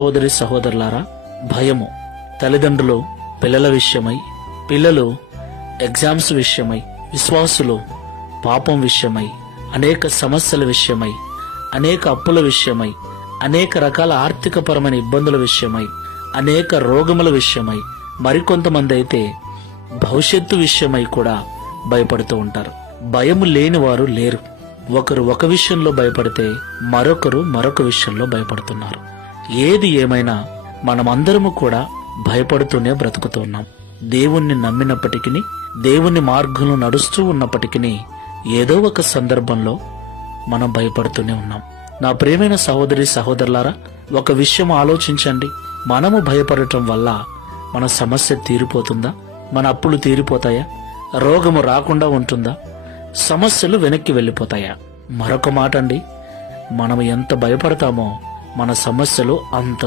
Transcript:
సోదరి సహోదరులారా, భయము తల్లిదండ్రులు పిల్లల విషయమై, పిల్లలు ఎగ్జామ్స్ విషయమై, విశ్వాసులు పాపం విషయమై, అనేక సమస్యల విషయమై, అనేక అప్పుల విషయమై, అనేక రకాల ఆర్థికపరమైన ఇబ్బందుల విషయమై, అనేక రోగముల విషయమై, మరికొంతమంది అయితే భవిష్యత్తు విషయమై కూడా భయపడుతూ ఉంటారు. భయము లేని వారు లేరు. ఒకరు ఒక విషయంలో భయపడితే మరొకరు మరొక విషయంలో భయపడుతున్నారు. ఏది ఏమైనా మనమందరము కూడా భయపడుతూనే బ్రతుకుతున్నాం. దేవుణ్ణి నమ్మినప్పటికీ, దేవుని మార్గంలో నడుస్తూ ఉన్నప్పటికీ ఏదో ఒక సందర్భంలో మనం భయపడుతూనే ఉన్నాం. నా ప్రియమైన సహోదరి సహోదరులారా, ఒక విషయం ఆలోచించండి. మనము భయపడటం వల్ల మన సమస్య తీరిపోతుందా? మన అప్పులు తీరిపోతాయా? రోగము రాకుండా ఉంటుందా? సమస్యలు వెనక్కి వెళ్ళిపోతాయా? మరొక మాట అండి, మనం ఎంత భయపడతామో మన సమస్యలు అంత